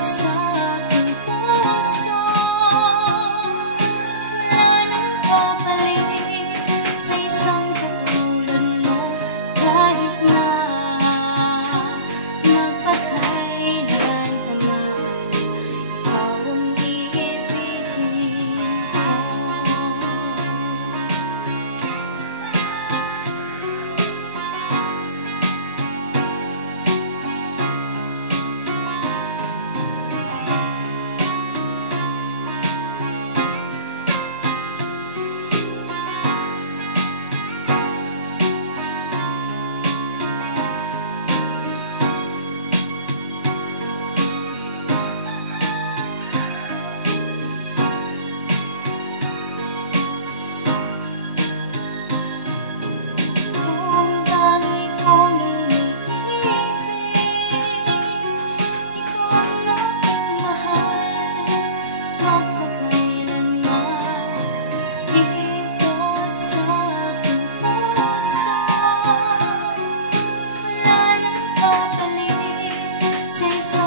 So. say, say.